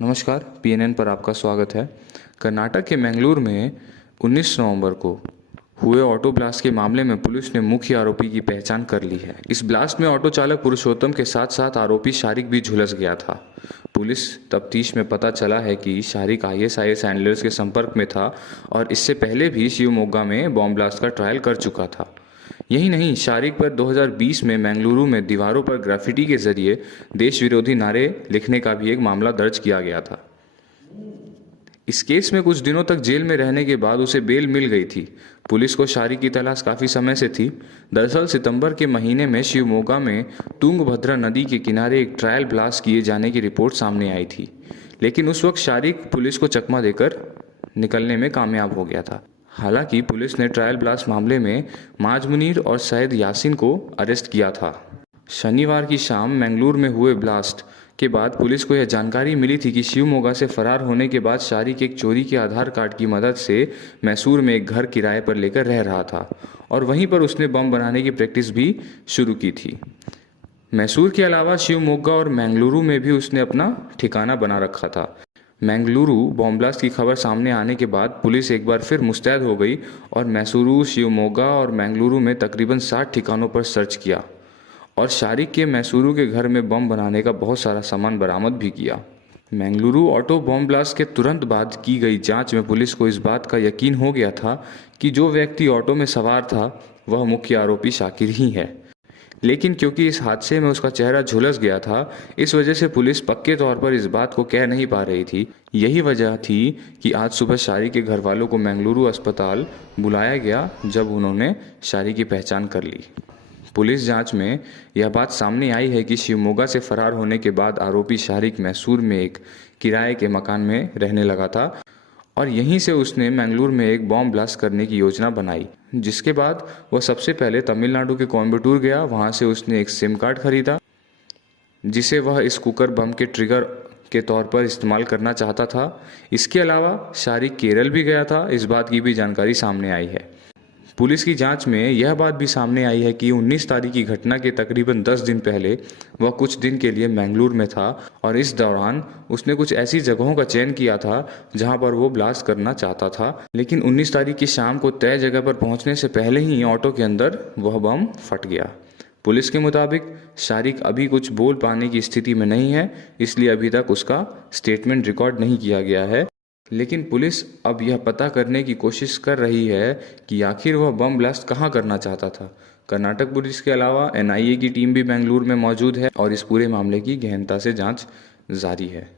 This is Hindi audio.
नमस्कार, पीएनएन पर आपका स्वागत है। कर्नाटक के मैंगलोर में 19 नवंबर को हुए ऑटो ब्लास्ट के मामले में पुलिस ने मुख्य आरोपी की पहचान कर ली है। इस ब्लास्ट में ऑटो चालक पुरुषोत्तम के साथ साथ आरोपी शारिक भी झुलस गया था। पुलिस तफ्तीश में पता चला है कि शारिक आईएसआईएस हैंडलर्स के संपर्क में था और इससे पहले भी शिवमोगा में बॉम्ब ब्लास्ट का ट्रायल कर चुका था। यही नहीं, शारिक पर 2020 में मैंगलुरु में दीवारों पर ग्राफिटी के जरिए देश विरोधी नारे लिखने का भी एक मामला दर्ज किया गया था। इस केस में कुछ दिनों तक जेल में रहने के बाद उसे बेल मिल गई थी। पुलिस को शारिक की तलाश काफी समय से थी। दरअसल सितंबर के महीने में शिवमोगा में तुंगभद्रा नदी के किनारे एक ट्रायल ब्लास्ट किए जाने की रिपोर्ट सामने आई थी, लेकिन उस वक्त शारिक पुलिस को चकमा देकर निकलने में कामयाब हो गया था। हालांकि पुलिस ने ट्रायल ब्लास्ट मामले में माज मुनीर और सैयद यासीन को अरेस्ट किया था। शनिवार की शाम मैंगलोर में हुए ब्लास्ट के बाद पुलिस को यह जानकारी मिली थी कि शिवमोगा से फरार होने के बाद शारिक एक चोरी के आधार कार्ड की मदद से मैसूर में एक घर किराए पर लेकर रह रहा था और वहीं पर उसने बम बनाने की प्रैक्टिस भी शुरू की थी। मैसूर के अलावा शिवमोगा और मैंगलुरु में भी उसने अपना ठिकाना बना रखा था। मैंगलुरु बॉम्ब ब्लास्ट की खबर सामने आने के बाद पुलिस एक बार फिर मुस्तैद हो गई और मैसूरू, शिवमोगा और मैंगलुरु में तकरीबन 60 ठिकानों पर सर्च किया और शारिक के मैसूरू के घर में बम बनाने का बहुत सारा सामान बरामद भी किया। मैंगलुरु ऑटो बॉम्ब ब्लास्ट के तुरंत बाद की गई जांच में पुलिस को इस बात का यकीन हो गया था कि जो व्यक्ति ऑटो में सवार था वह मुख्य आरोपी शाकिर ही है। लेकिन क्योंकि इस हादसे में उसका चेहरा झुलस गया था, इस वजह से पुलिस पक्के तौर पर इस बात को कह नहीं पा रही थी। यही वजह थी कि आज सुबह शारिक के घर वालों को मैंगलुरु अस्पताल बुलाया गया, जब उन्होंने शारिक की पहचान कर ली। पुलिस जांच में यह बात सामने आई है कि शिवमोगा से फरार होने के बाद आरोपी शारिक मैसूर में एक किराए के मकान में रहने लगा था और यहीं से उसने मैंगलोर में एक बॉम्ब ब्लास्ट करने की योजना बनाई, जिसके बाद वह सबसे पहले तमिलनाडु के कोयम्बटूर गया। वहां से उसने एक सिम कार्ड खरीदा जिसे वह इस कुकर बम के ट्रिगर के तौर पर इस्तेमाल करना चाहता था। इसके अलावा शारिक केरल भी गया था, इस बात की भी जानकारी सामने आई है। पुलिस की जांच में यह बात भी सामने आई है कि 19 तारीख की घटना के तकरीबन 10 दिन पहले वह कुछ दिन के लिए मैंगलोर में था और इस दौरान उसने कुछ ऐसी जगहों का चयन किया था जहां पर वो ब्लास्ट करना चाहता था। लेकिन 19 तारीख की शाम को तय जगह पर पहुंचने से पहले ही ऑटो के अंदर वह बम फट गया। पुलिस के मुताबिक शारिक अभी कुछ बोल पाने की स्थिति में नहीं है, इसलिए अभी तक उसका स्टेटमेंट रिकॉर्ड नहीं किया गया है। लेकिन पुलिस अब यह पता करने की कोशिश कर रही है कि आखिर वह बम ब्लास्ट कहां करना चाहता था। कर्नाटक पुलिस के अलावा एनआईए की टीम भी बेंगलुरु में मौजूद है और इस पूरे मामले की गहनता से जांच जारी है।